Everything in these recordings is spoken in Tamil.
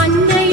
அன்னை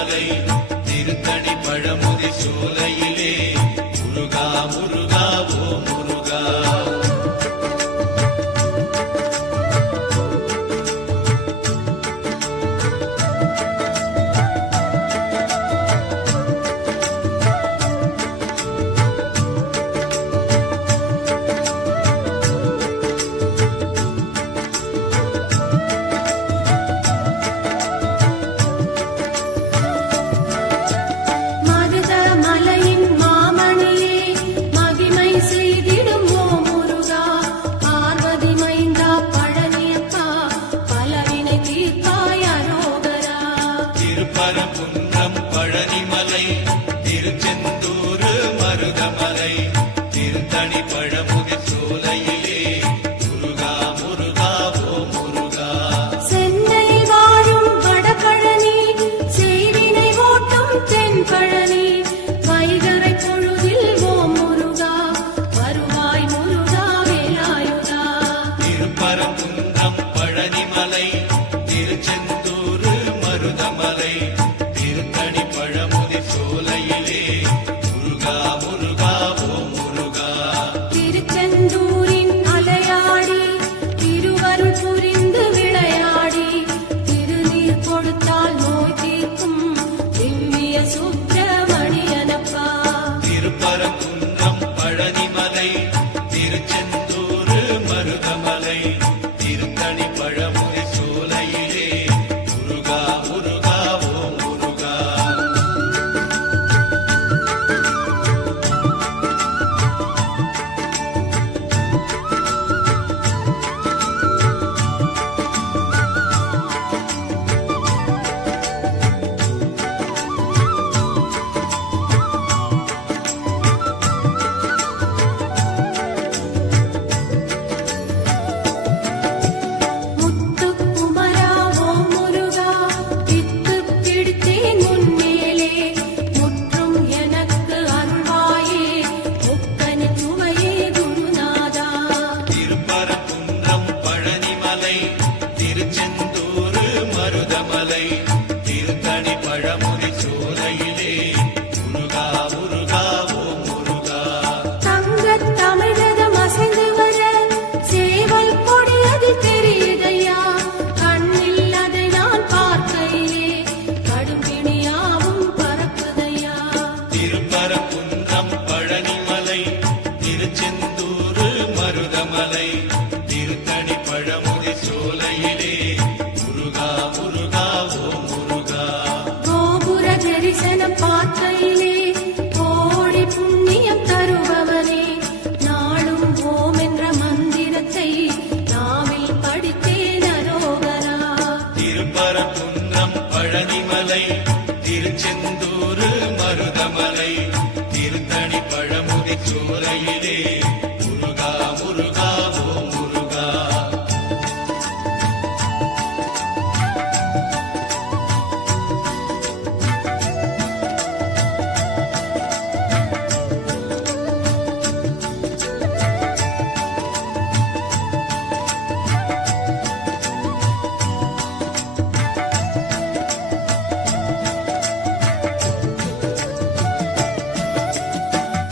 மருதமலை திருத்தணி பழமுதி சோலையிலே முருகா முருகா ஓ முருகா. திருப்பரங்குன்றம் பழனிமலை திருச்செந்தூர் மருதமலை திருத்தணி பழமுதி சோலையிலே முருகா முருகா ஓ முருகா. சென்னையில் வாழும் வடபழனி செய்வினை ஓட்டும் தென்பழனி வைகரை பொழுதில் ஓ முருகா வருவாய் முருகா வேலாயுதா. திருப்பரங்குன்றம் பழனிமலை திருச்செந்தூர் மருதமலை திருத்தணி பழமுதி சோலையிலே முருகா முருகா ஓ முருகா. திருச்செந்தூரின் அலையாடி திருவருள் புரிந்து விளையாடி திருநீர் கொடுத்தால் நோய் தீர்க்கும் திவ்ய சுப்பிரமணியனப்பா. திருப்பரங்குன்றம் பழனிமலை திருச்செந்தூர் மருதமலை திருத்தணி பழமுதி சோலையிலே முருகா முருகா ஓ முருகா. முத்துக்குமரா ஓ முருகா வித்து பிடித்தேன் முன்னேலே முற்றும் எனக்கு அருள்வாயே முக்கனி சுவையே குருநாதா. திருப்பரங்குன்றம் பழனிமலை திருச்செந்தூர் மருதமலை திருத்தணி பழமுதி சோலையிலே முருகா முருகா ஓ முருகா. தங்கத் தமிழகம் அசைந்து வர சேவல் கொடியது தெரியுதையா கண்ணில் அதை நான் பார்க்கையிலே கடும்பிணியாவும் பறக்குதையா. திருப்பரங்குன்றம் பழனிமலை திருச்செந்தூர் மருதமலை திருத்தணி பழமுதி சோலையிலே முருகா முருகா ஓ முருகா. கோபுர தரிசனம் பார்க்கையிலே கோடி புண்ணியம் தருபவனே நாளும் ஓம் என்ற மந்திரத்தை நாவில் படித்தேன் அரோகரா. திருப்பரங்குன்றம் பழனிமலை திருச்செந்தூர் மருதமலை திருத்தணி பழமுதி சோலையிலே முருகா முருகா ஓ முருகா.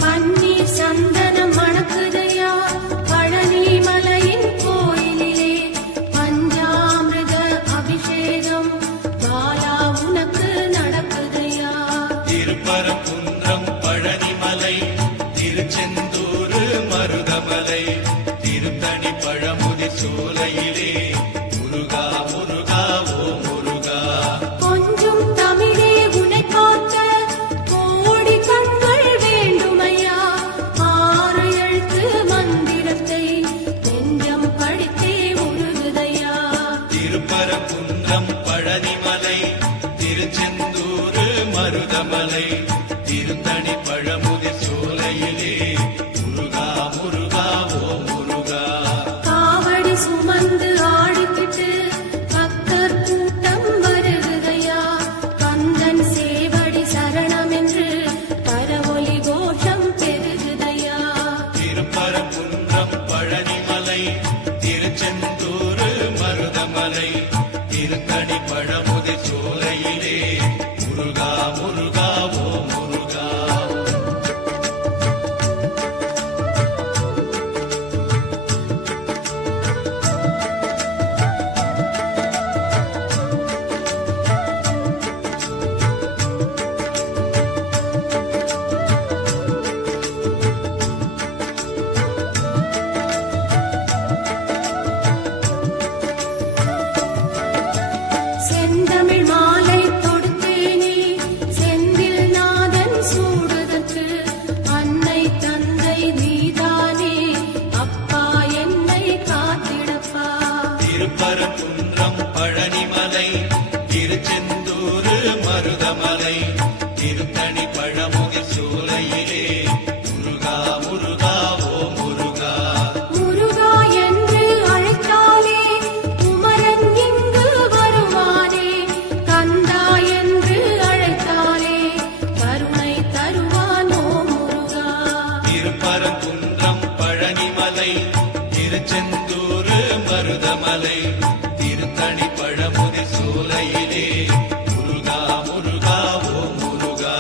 பன்னீர் சந்தனம் மருதமலை திருத்தணி பழமுதிர் சோலையிலே முருகா முருகா ஓ முருகா முருகா என்று அழைத்தாலே குமரன் இங்கு வருவானே கந்தா என்று அழைத்தாலே கருணை தருவானோ முருகா திருப்பரங்குன்றம் பழனிமலை திருச்செந்தூர் மருதமலை திருத்தணி பழமுதிர் சோலையிலே முருகா முருகா ஓ முருகா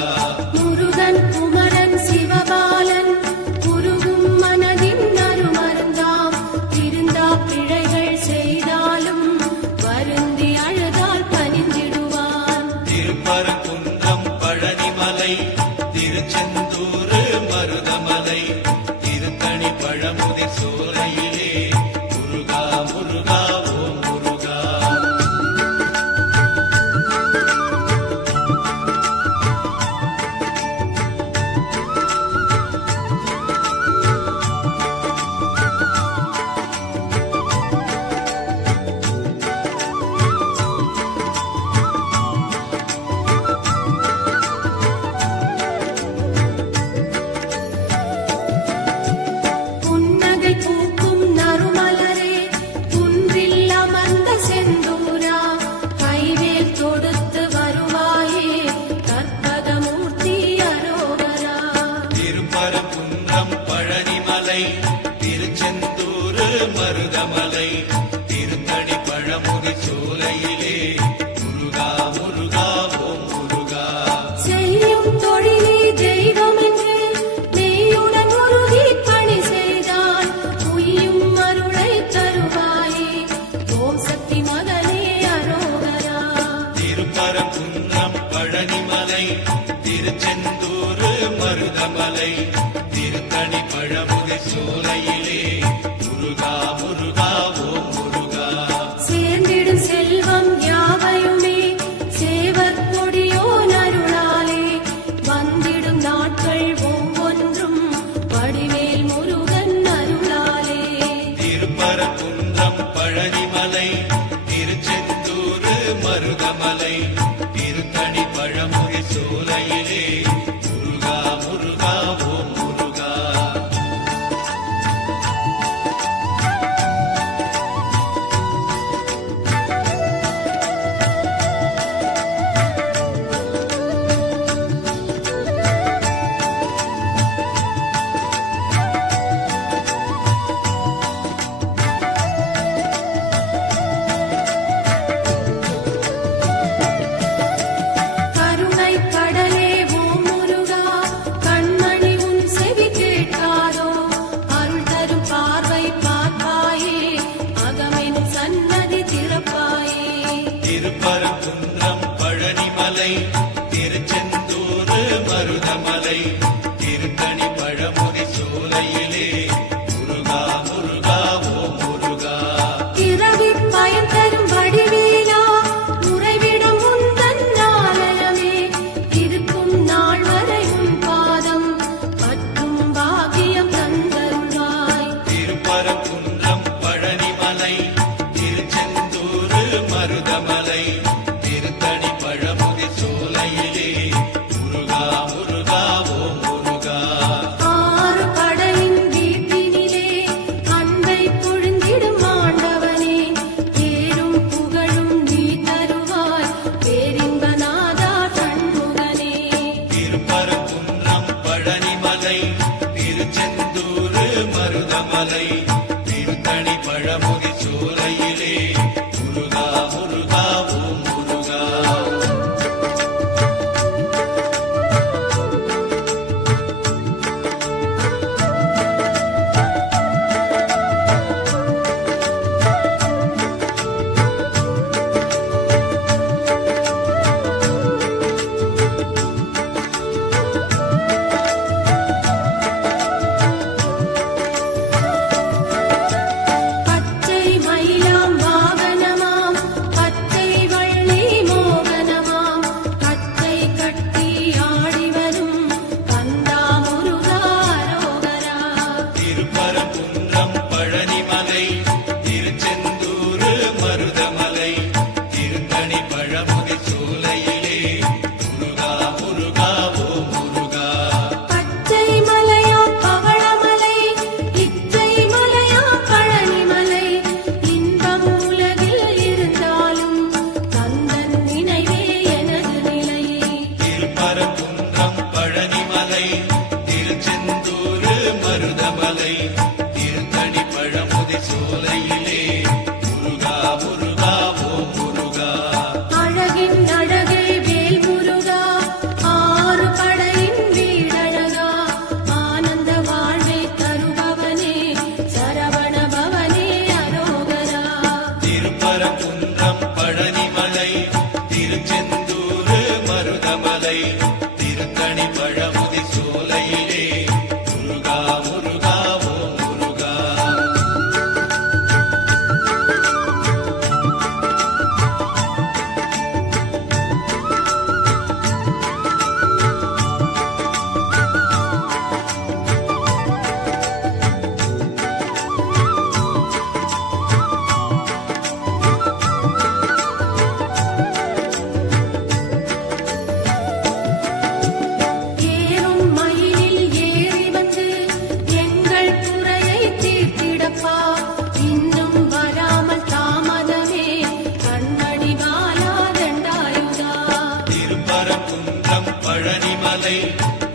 பழனிமலை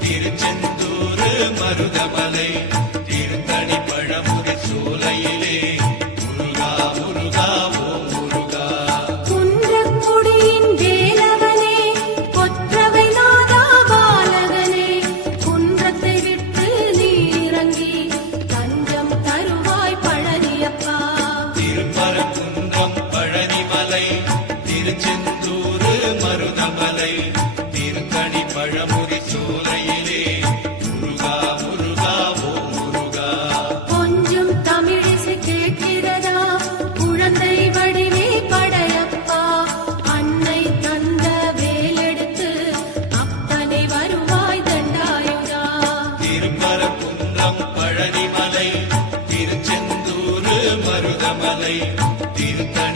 திருச்செந்தூர் மருதமலை திருத்தணி பழமுதிர் சோலையிலே முருகா முருகா ஓம் முருகா குன்றக்குடியின் வேலவனே கொற்றவை நாதா பாலகனே குன்றத்தை விட்டு நீ இறங்கி தஞ்சம் தருவாய் பழனியப்பா திருப்பரங்குன்றம் பழனிமலை திருச்செந்தூர் மருதமலை திருத்தணி பழமுதிர் சோலையிலே முருகா முருகா ஓம் முருகா கொஞ்சம் தமிழிசை கேட்கிறதா குழந்தை வடிவே படையப்பா அன்னை தந்த வேலெடுத்து அப்பனை வருவாய் தண்டாயுதா திருப்பரங்குன்றம் பழனிமலை திருச்செந்தூர் மருதமலை திருத்தணி